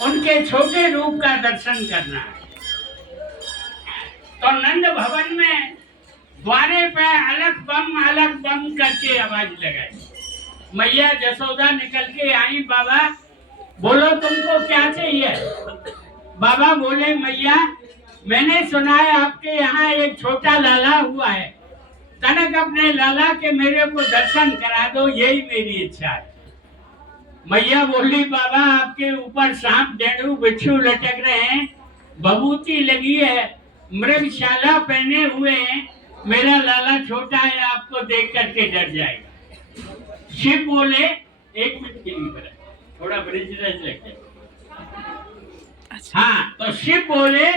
उनके छोटे रूप का दर्शन करना है। तो नंद भवन में द्वारे पे अलग बम करके आवाज लगाई। मैया जसोदा निकल के आई, बाबा बोलो तुमको क्या चाहिए। बाबा बोले, मैया मैंने सुना है आपके यहाँ एक छोटा लाला हुआ है, तनक अपने लाला के मेरे को दर्शन करा दो, यही मेरी इच्छा है। मैया बोली, बाबा आपके ऊपर सांप डेढ़ू बिच्छू लटक रहे हैं, बबूती लगी है, मृगशाला पहने हुए हैं, मेरा लाला छोटा है, आपको देख करके डर जाएगा। शिव बोले, एक मिनट के लिए थोड़ा ब्रिज लगते। हाँ, तो शिव बोले,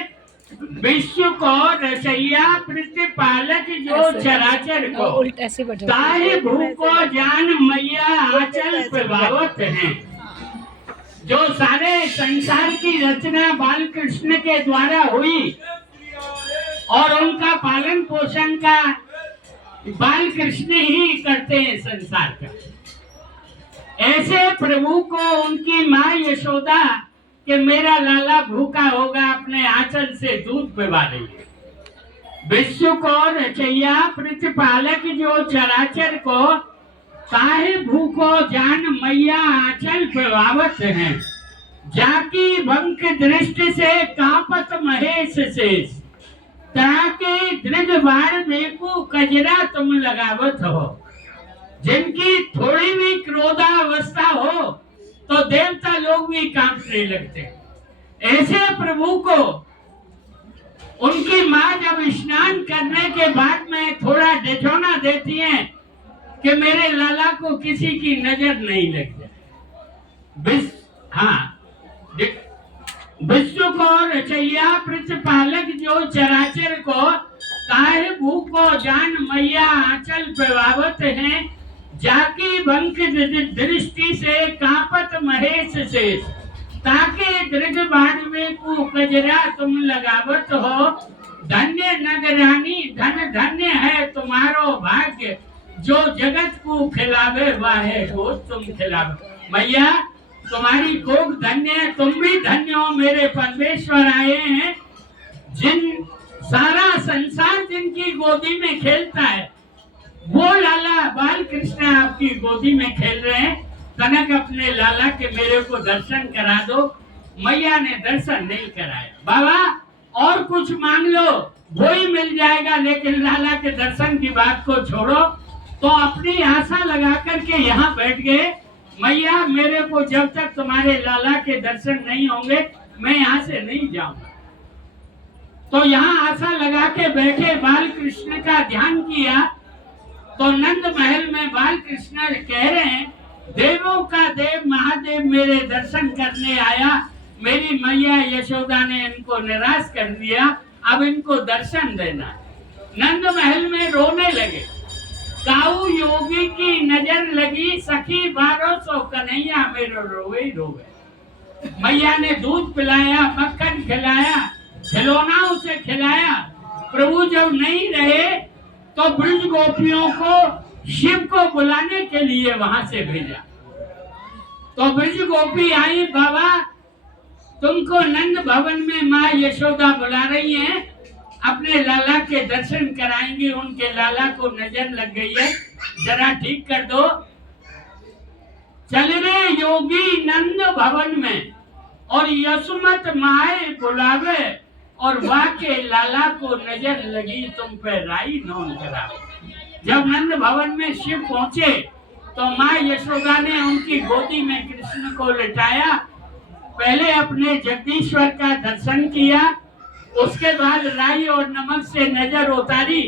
विश्व को रचैया प्रतिपालक जो चराचर को, ताहि भूख को जान मैया आंचल प्रभावत है। जो सारे संसार की रचना बाल कृष्ण के द्वारा हुई और उनका पालन पोषण का बाल कृष्ण ही करते हैं संसार का। ऐसे प्रभु को उनकी माँ यशोदा कि मेरा लाला भूखा होगा, अपने आंचल से दूध पिला रही है। विश्व को रचैया प्रतिपालक जो चराचर को, ताहि भूखो जान मैया आंचल पिलावत है। जाकी भंक दृष्टि से कांपत महेश शेष, ताके दृढ़ बाण देखो कजरा तुम लगावत हो। जिनकी थोड़ी भी क्रोधावस्था हो तो देवता लोग भी कांपने लगते। ऐसे प्रभु को उनकी माँ जब स्नान करने के बाद में थोड़ा डिठौना देती हैं कि मेरे लाला को किसी की नजर नहीं लग जाए। विश्व को रचैया प्रतिपालक जो चराचर को, ताहि भूख को जान मैया आंचल प्रभावत है। जाकी बंक दृष्टि से कांपत महेश शेष, ताके दृढ़ बाण में को कजरा तुम लगावत हो। धन्य नगरानी धन धन्य है तुम्हारो भाग्य, जो जगत को खिलावे वाहे हो तुम खिलावे। मैया तुम्हारी कोख धन्य है, तुम भी धन्य हो। मेरे परमेश्वर आए हैं, जिन सारा संसार जिनकी गोदी में खेलता है, वो लाला बाल कृष्ण आपकी गोदी में खेल रहे हैं। कनक अपने लाला के मेरे को दर्शन करा दो। मैया ने दर्शन नहीं कराया। बाबा और कुछ मांग लो, वो ही मिल जाएगा, लेकिन लाला के दर्शन की बात को छोड़ो। तो अपनी आशा लगा करके यहाँ बैठ गए। मैया मेरे को जब तक तुम्हारे लाला के दर्शन नहीं होंगे मैं यहाँ से नहीं जाऊंगा। तो यहाँ आशा लगा के बैठे, बाल कृष्ण का ध्यान किया। तो नंद महल में बाल कृष्ण कह रहे हैं, देवों का देव महादेव मेरे दर्शन करने आया, मेरी मैया यशोदा ने इनको निराश कर दिया, अब इनको दर्शन देना। नंद महल में रोने लगे। काऊ योगी की नजर लगी, सखी 1200 कन्हैया मेरो रोवे रोवे। मैया ने दूध पिलाया, मक्खन खिलाया, खिलौना उसे खिलाया। प्रभु जब नहीं रहे तो ब्रज गोपियों को शिव को बुलाने के लिए वहां से भेजा। तो ब्रज गोपी आई, बाबा तुमको नंद भवन में माँ यशोदा बुला रही हैं, अपने लाला के दर्शन कराएंगे। उनके लाला को नजर लग गई है, जरा ठीक कर दो। चल रहे योगी नंद भवन में और यशोमत माए बुलावे, और वहाँ के लाला को नजर लगी तुम पे राई नौन करा। जब नंद भवन में शिव पहुंचे तो माँ यशोदा ने उनकी गोदी में कृष्ण को लिटाया। पहले अपने जगदीश्वर का दर्शन किया, उसके बाद राई और नमक से नजर उतारी।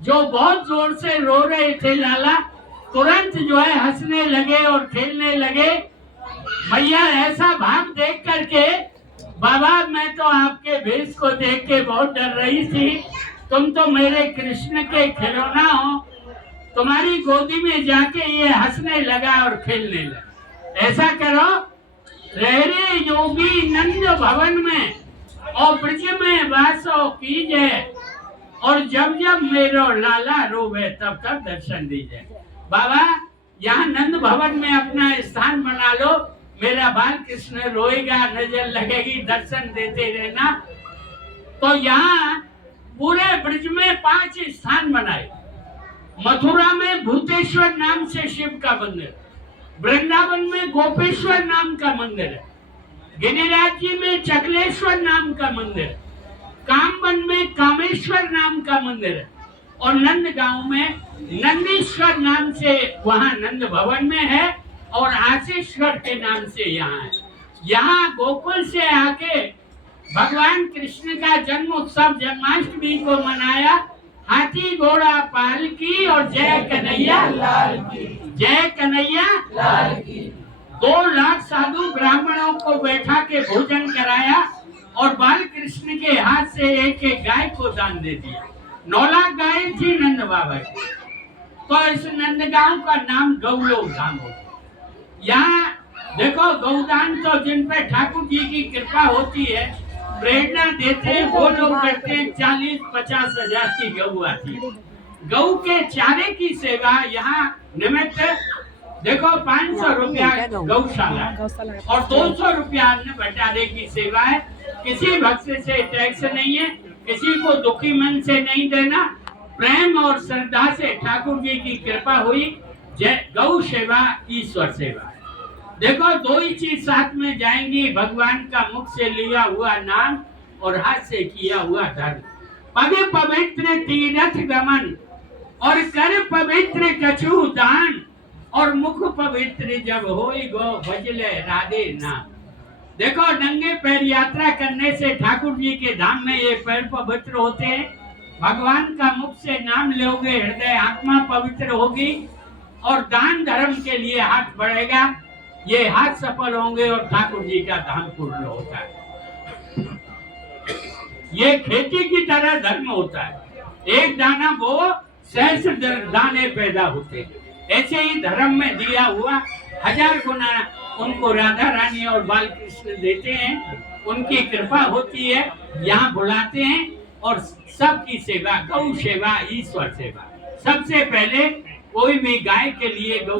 जो बहुत जोर से रो रहे थे लाला, तुरंत जो है हंसने लगे और खेलने लगे। मैया ऐसा भाव देख करके, बाबा मैं तो आपके भेष को देख के बहुत डर रही थी, तुम तो मेरे कृष्ण के खिलौना हो, तुम्हारी गोदी में जाके ये हंसने लगा और खेलने लगा। ऐसा करो, रहे योगी नंद भवन में और ब्रज में वासो कीजिए, और जब जब मेरो लाला रोवे तब तब दर्शन दीजिए। बाबा यहाँ नंद भवन में अपना स्थान बना लो, मेरा बाल कृष्ण रोएगा, नजर लगेगी, दर्शन देते रहना। तो यहाँ पूरे ब्रज में 5 स्थान बनाए। मथुरा में भूतेश्वर नाम से शिव का मंदिर, वृंदावन में गोपेश्वर नाम का मंदिर है, गिरिराज जी में चकलेश्वर नाम का मंदिर, कामवन में कामेश्वर नाम का मंदिर है, और नंदगांव में नंदीश्वर नाम से वहां नंद भवन में है, और आशीश्वर के नाम से यहाँ है। यहाँ गोकुल से आके भगवान कृष्ण का जन्म उत्सव जन्माष्टमी को मनाया। हाथी घोड़ा पालकी और जय कन्हैया लाल की, जय कन्हैया लाल की। 2 लाख साधु ब्राह्मणों को बैठा के भोजन कराया और बाल कृष्ण के हाथ से एक गाय को दान दे दिया। 9 लाख गाय थी नंद बाबा की। तो इस नंदगांव का नाम गौलोक धाम हो। यहाँ देखो, गौदान तो जिन पे ठाकुर जी की कृपा होती है, प्रेरणा देते हैं, वो लोग करते हैं। 40-50 हजार की गऊ आती है। गऊ के चारे की सेवा यहाँ निमित्त देखो 500 रुपया गौशाला और 200 रुपया अन्न भंडारे की सेवा है। किसी भक्त से टैक्स नहीं है, किसी को दुखी मन से नहीं देना, प्रेम और श्रद्धा से ठाकुर जी की कृपा हुई। जय गौ सेवा, ईश्वर सेवा। देखो, 2 ही चीज साथ में जाएंगी, भगवान का मुख से लिया हुआ नाम और हाथ से किया हुआ धर्म। पग पवित्र तीरथ गमन और कर पवित्र कछु दान, और मुख पवित्र जब होई गो भजले राधे नाम। देखो, नंगे पैर यात्रा करने से ठाकुर जी के धाम में ये पैर पवित्र होते हैं। भगवान का मुख से नाम लोगे, हृदय आत्मा पवित्र होगी, और दान धर्म के लिए हाथ बढ़ेगा, ये हाथ सफल होंगे और ठाकुर जी का धाम पूर्ण होता है। ये खेती की तरह धर्म होता है, एक दाना वो सहस्र दाने पैदा होते हैं। ऐसे ही धर्म में दिया हुआ 1000 गुना उनको राधा रानी और बाल कृष्ण देते हैं। उनकी कृपा होती है, यहाँ बुलाते हैं और सबकी सेवा, गौ सेवा, ईश्वर सेवा। सबसे पहले कोई भी गाय के लिए गौ